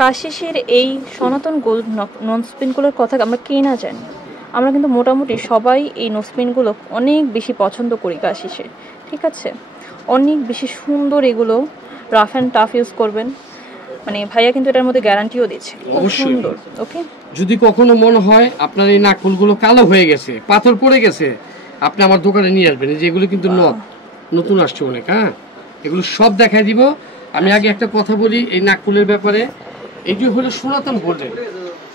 কাশিসের এই সনাতন গোল্ড নন স্পিনগুলোর কথা আমরা কে না জানি। আমরা কিন্তু মোটামুটি সবাই এই নোসপিনগুলো অনেক বেশি পছন্দ করি কাশিসে, ঠিক আছে। অনেক বেশি সুন্দর এগুলো, রাফ অ্যান্ড টাফ ইউজ করবেন, মানে ভাইয়া কিন্তু এটার মধ্যে গ্যারান্টিও দিচ্ছে, খুব সুন্দর। ওকে, যদি কখনো মনে হয় আপনার এই নাকফুলগুলো কালো হয়ে গেছে, পাথর পড়ে গেছে, আপনি আমার দোকানে নিয়ে আসবেন। এই যে এগুলো কিন্তু নতুন আসছে অনেক, হ্যাঁ, এগুলো সব দেখাই দিব। আমি আগে একটা কথা বলি এই নাকফুলের ব্যাপারে। এটি হলো সনাতন গোল্ডের।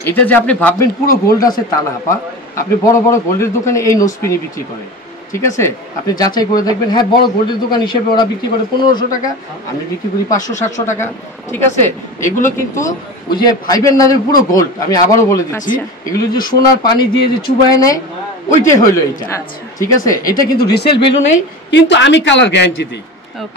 এটা যে আপনি ভাববেন পুরো গোল্ড আছে তা না আপা, আপনি বড় বড় গোল্ডের দোকানে এই নোসপিনই বিক্রি করে, ঠিক আছে। আপনি যাচাই করে দেখবেন, হ্যাঁ বড় গোল্ডের দোকান হিসেবে ওরা বিক্রি করে 1500 টাকা, আমি বিক্রি করি 500-700 টাকা, ঠিক আছে। এগুলো কিন্তু ওই যে ফাইবার নামের পুরো গোল্ড, আমি আবারও বলে দিচ্ছি, এগুলো যে সোনার পানি দিয়ে যে চুবায় নেয় ওইটাই হইলো এটা, ঠিক আছে। এটা কিন্তু রিসেল ভ্যালু নেই, কিন্তু আমি কালার গ্যারান্টি দিই।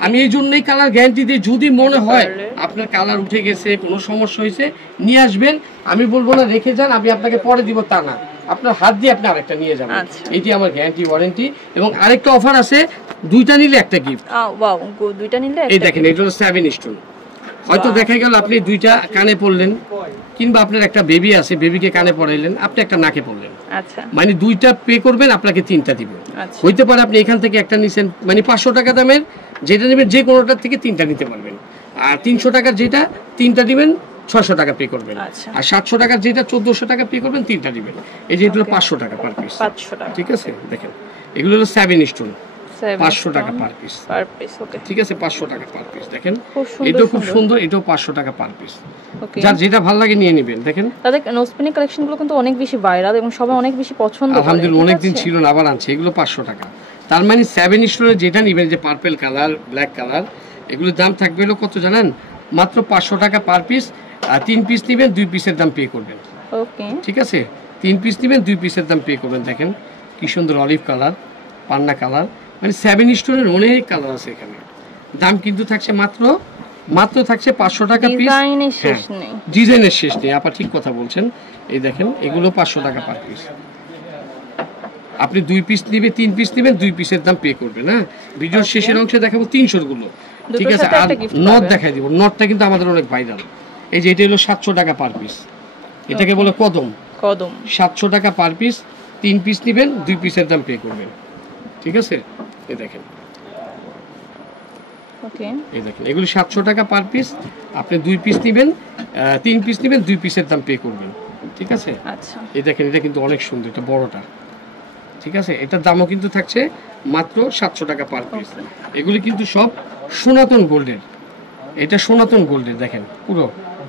আমি এই জন্যই কালার গ্যারান্টি দিই, যদি মনে হয় আপনার কালার উঠে গেছে, কোনো সমস্যা হয়েছে, নিয়ে আসবেন। আমি বলবো না রেখে যান, আমি আপনাকে পরে দিব তা না, আপনার হাত দিয়ে আপনি আরেকটা নিয়ে যাবেন। এইটি আমার গ্যারান্টি ওয়ারেন্টি। এবং আরেকটা অফার আছে, দুইটা নিলে একটা গিফট। ওয়াও, দুইটা নিলে এই দেখেন, এটা হলো 7 স্টোন। হয়তো দেখা গেল আপনি দুইটা কানে পড়লেন, কিংবা আপনার একটা বেবি আছে, বেবিকে কানে পড়াইলেন, আপনি একটা নাকে পড়লেন, আচ্ছা, মানে দুইটা পে করবেন, আপনাকে 3টা দিব। হইতে পারে আপনি এখান থেকে একটা নিছেন, মানে 500 টাকা দামের যেটা নেবেন, যে কোনোটার থেকে 3টা নিতে পারবেন। আর 300 টাকার যেটা 3টা দিবেন, 600 টাকা পে করবেন। আর 700 টাকার যেটা 1400 টাকা পে করবেন, 3টা দিবেন। এই যে এটা হলো 500 টাকা পার পিস, 500 টাকা, ঠিক আছে। দেখেন এগুলো হলো 7 স্টোন, 500 টাকা পার পিস, ওকে, ঠিক আছে, 500 টাকা পার পিস। দেখেন এটাও খুব সুন্দর, এটাও 500 টাকা পার পিস। যার যেটা ভালো লাগে নিয়ে নেবেন। দেখেন তাদের নোসপিনের কালেকশনগুলো কিন্তু অনেক বেশি ভাইরাল এবং সবাই অনেক বেশি পছন্দ করে। আলহামদুলিল্লাহ, অনেক দিন ছিল না, আবার আনছে। এগুলো 500 টাকা। তার মানে 7 স্টোনের যেটা নেবেন, যে পার্পল কালার, ব্ল্যাক কালার, এগুলোর দাম থাকবে হলো কত জানেন? মাত্র 500 টাকা পার পিস। আর 3 পিস নেবেন, 2 পিসের দাম পে করবেন। ওকে, ঠিক আছে, 3 পিস নেবেন, 2 পিসের দাম পে করবেন। দেখেন কি সুন্দর অলিভ কালার, পান্না কালার, মানে 7 স্টোনের অনেক কালার আছে এখানে। দাম কিন্তু থাকছে মাত্র থাকছে 500 টাকা পিস। ডিজাইনের শেষ নেই আপা, ঠিক কথা বলছেন। এই দেখেন এগুলো 500 টাকা পার পিস। আপনি 2 পিস নেবেন, 3 পিস নেবেন, 2 পিসের দাম পে করবেন। হ্যাঁ, ভিডিওর শেষের অংশে দেখাবো 300 গুলো, ঠিক আছে। আর নট দেখাই দিব, নটটা কিন্তু আমাদের অনেক ভাইরাল। এই যে এটা হলো 700 টাকা পার পিস, এটাকে বলে কদম। 700 টাকা পার পিস, 3 পিস নেবেন, 2 পিসের দাম পে করবেন, ঠিক আছে। এই দেখেন, এই দেখেন এগুলো 700 টাকা পার পিস। আপনি 2 পিস নেবেন, 3 পিস নেবেন, 2 পিসের দাম পে করবেন, ঠিক আছে। এই দেখেন এটা কিন্তু অনেক সুন্দর, এটা বড়টা, ঠিক আছে। এটার দামও কিন্তু থাকছে মাত্র 700 টাকা পার পিস। এগুলি কিন্তু সব সনাতন গোল্ডের, এটা সনাতন গোল্ডের। দেখেন পুরো,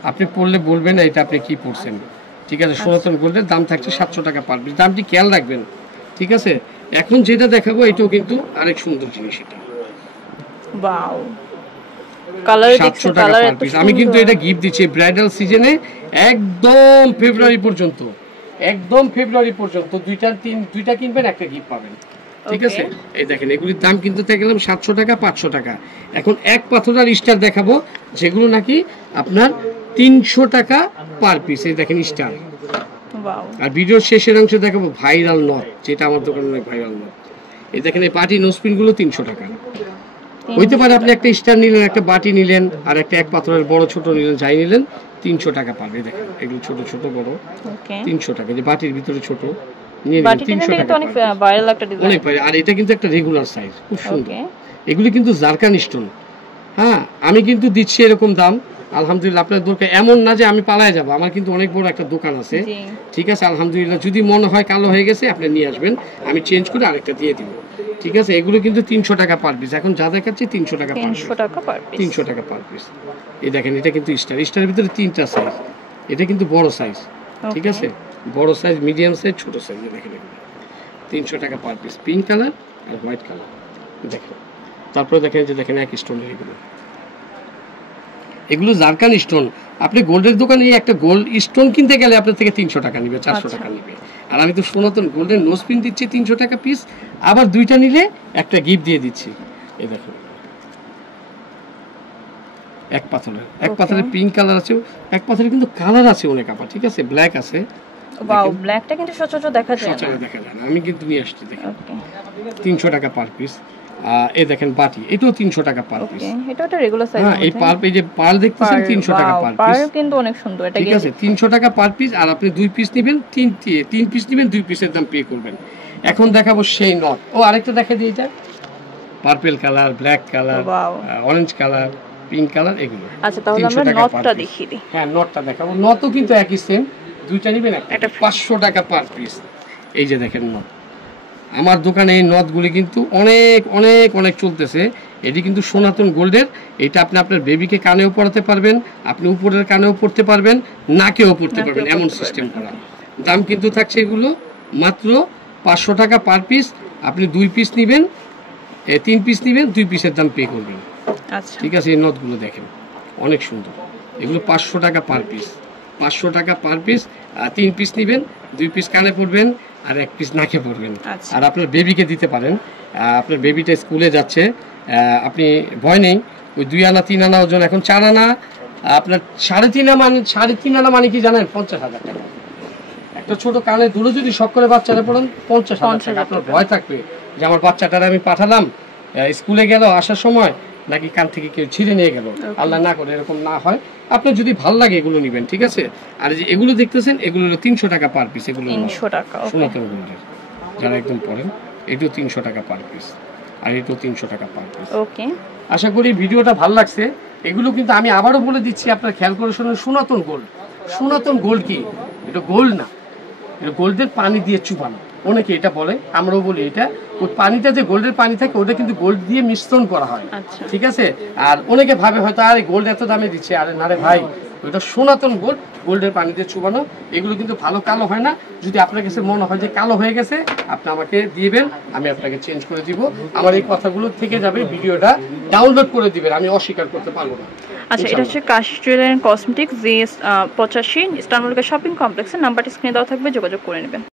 আপনি পড়লে বলবেন না এটা আপনি কি পড়ছেন, ঠিক আছে। সনাতন গোল্ডের দাম থাকছে 700 টাকা পার পিস। দামটি খেয়াল রাখবেন, ঠিক আছে। এখন যেটা দেখাবো এটাও কিন্তু আরেক সুন্দর জিনিস, এটা ওয়াও, কালার 700 টাকা পার পিস। আমি কিন্তু এটা গিফট দিচ্ছি ব্রাইডাল সিজনে, একদম ফেব্রুয়ারি পর্যন্ত, একদম ফেব্রুয়ারি পর্যন্ত। দুইটা কিনবেন, একটা গিফট পাবেন, ঠিক আছে। এই দেখেন এগুলির দাম কিন্তু গেলাম 700 টাকা, 500 টাকা। এখন এক পাথরের স্টার দেখাবো, যেগুলো নাকি আপনার 300 টাকা পার পিস। এই দেখেন স্টার। আর ভিডিওর শেষের অংশে দেখাবো ভাইরাল নট, যেটা আমার দোকানে অনেক ভাইরাল নট। এই দেখেন এই পার্টি নোসপিন গুলো 300 টাকা। হইতে পারে আপনি একটা স্টার নিলেন, একটা বাটি নিলেন, আর একটা এক পাথরের বড় ছোট নিলেন, যাই নিলেন 300 টাকা পাবে। দেখেন এগুলো ছোট ছোট বড় 300 টাকা, যে বাটির ভিতরে ছোট নিয়ে নিলেন 300 টাকা। অনেক ভাইরাল একটা ডিজাইন, অনেক ভাইরাল। আর এটা কিন্তু একটা রেগুলার সাইজ, খুব সুন্দর। এগুলি কিন্তু জারকান স্টোন। হ্যাঁ, আমি কিন্তু দিচ্ছি এরকম দাম, আলহামদুলিল্লাহ। আপনার দোকান এমন না যে আমি পালায় যাব, আমার কিন্তু অনেক বড় একটা দোকান আছে, ঠিক আছে। আলহামদুলিল্লাহ, যদি মনে হয় কালো হয়ে গেছে আপনি নিয়ে আসবেন, আমি চেঞ্জ করে আরেকটা দিয়ে দিব, ঠিক আছে। এগুলো কিন্তু 300 টাকা পার পিস। এখন যা দেখাচ্ছি 300 টাকা পার পিস, 300 টাকা পার পিস। এই দেখেন এটা কিন্তু স্টারের ভিতরে 3টা সাইজ। এটা কিন্তু বড় সাইজ, ঠিক আছে, বড় সাইজ, মিডিয়াম সাইজ, ছোট সাইজ। দেখেন 300 টাকা পার পিস, পিঙ্ক কালার আর হোয়াইট কালার। দেখেন তারপরে দেখেন যে দেখেন এক স্টোনের এগুলো জারকান স্টোন। আপনি গোল্ডের দোকানে একটা গোল্ড স্টোন কিনতে গেলে আপনার থেকে 300 টাকা নিবে, 400 টাকা নিবে। আর আমি তো সনাতন গোল্ডের নোসপিন দিচ্ছি 300 টাকা পিস, আবার 2টা নিলে একটা গিফট দিয়ে দিচ্ছি। এই দেখুন এক পাথরের পিঙ্ক কালার আছে, এক পাথরের কিন্তু কালার আছে অনেক আপা, ঠিক আছে। ব্ল্যাক আছে, ওয়াও, ব্ল্যাকটা কিন্তু সচরাচর দেখা যায় না, আমি কিন্তু নিয়ে আসছি। দেখেন 300 টাকা পার পিস। এই দেখেন বাটি, এটাও 300 টাকা পার পিস। ওকে, এটা একটা রেগুলার সাইজ। হ্যাঁ, এই এই যে পার দেখতেছেন 300 টাকা পার পিস। পার কিন্তু অনেক সুন্দর, এটা ঠিক আছে, 300 টাকা পার পিস। আর আপনি 2 পিস নেবেন, 3 পিস নেবেন, 2 পিসের দাম পে করবেন। এখন দেখাবো সেই নট। ও আরেকটা দেখা দিই, এটা purple colour, black colour, orange colour, pink colour, এগুলো। আচ্ছা, তাহলে আমরা নটটা দেখিয়ে দিই। হ্যাঁ, নটটা দেখাবো। নটও কিন্তু একই সেম, দুইটা নেবেন একটা 500 টাকা পার পিস। এই যে দেখেন নট, আমার দোকানে এই নথগুলি কিন্তু অনেক অনেক অনেক চলতেছে। এটি কিন্তু সনাতন গোল্ডের। এটা আপনি আপনার বেবিকে কানেও পরাতে পারবেন, আপনি উপরের কানেও পরতে পারবেন, নাকেও পরতে পারবেন, এমন সিস্টেম করা। দাম কিন্তু থাকছে এগুলো মাত্র 500 টাকা পার পিস। আপনি 2 পিস নেবেন, 3 পিস নেবেন, 2 পিসের দাম পে করবেন। আচ্ছা, ঠিক আছে, এই নথগুলো দেখেন অনেক সুন্দর। এগুলো 500 টাকা পার পিস, 500 টাকা পার পিস। 3 পিস নেবেন, 2 পিস কানে পরবেন, আর 1 পিস নাকে পরবেন। আর আপনার বেবিকে দিতে পারেন। আপনার বেবিটা স্কুলে যাচ্ছে, আপনি ভয় নেই, ওই 2 আনা 3 আনা ওজন, এখন 4 আনা আপনার 3.5 আনা মানে কি জানেন, 50,000 টাকা। একটা ছোট কানে দুটো যদি শখ করে বাচ্চারা পড়েন, 50,000 টাকা। আপনার ভয় থাকবে যে আমার বাচ্চাটারে আমি পাঠালাম, স্কুলে গেল, আসার সময় নাকি কান থেকে কেউ ছিঁড়ে নিয়ে গেল, আল্লাহ না করে এরকম না হয়। আপনার যদি ভালো লাগে এগুলো নেবেন, ঠিক আছে। আর যে এগুলো দেখতেছেন, এগুলো 300 টাকা পার পিস। এগুলো 300 টাকা সনাতন গোল্ডের, যারা একদম পড়েন, এটাও 300 টাকা পার পিস, আর এটাও 300 টাকা পার পিস। ওকে, আশা করি ভিডিওটা ভালো লাগছে। এগুলো কিন্তু আমি আবারও বলে দিচ্ছি, আপনার খেয়াল করে শুনুন, সনাতন গোল্ড। সনাতন গোল্ড কি? এটা গোল্ড না, এটা গোল্ডের পানি দিয়ে চুবানো। অনেকে এটা বলে, আমরাও বলি এটা। ওই পানিটা যে গোল্ডের পানি থাকে, ওটা কিন্তু গোল্ড দিয়ে মিশ্রণ করা হয়। ঠিক আছে। আর অনেকে ভাবে হয়তো আরে গোল্ড এত দামে দিচ্ছে, আরে না রে ভাই, ওটা সনাতন গোল্ড, গোল্ডের পানি দিয়ে চুবানো। এগুলো কিন্তু ভালো কালো হয় না। যদি আপনার কাছে মনে হয় যে কালো হয়ে গেছে, আপনি আমাকে দিবেন, আমি আপনাকে চেঞ্জ করে দিব। আমার এই কথাগুলো থেকে যাবে, ভিডিওটা ডাউনলোড করে দিবেন, আমি অস্বীকার করতে পারবো না। আচ্ছা, এটা হচ্ছে কাশি জুয়েলারি অ্যান্ড কসমেটিক্স, যে 85 ইস্টার্ন মল্লিকা শপিং কমপ্লেক্সের। নাম্বারটি স্ক্রিনে দেওয়া থাকবে, যোগাযোগ করে নেবেন।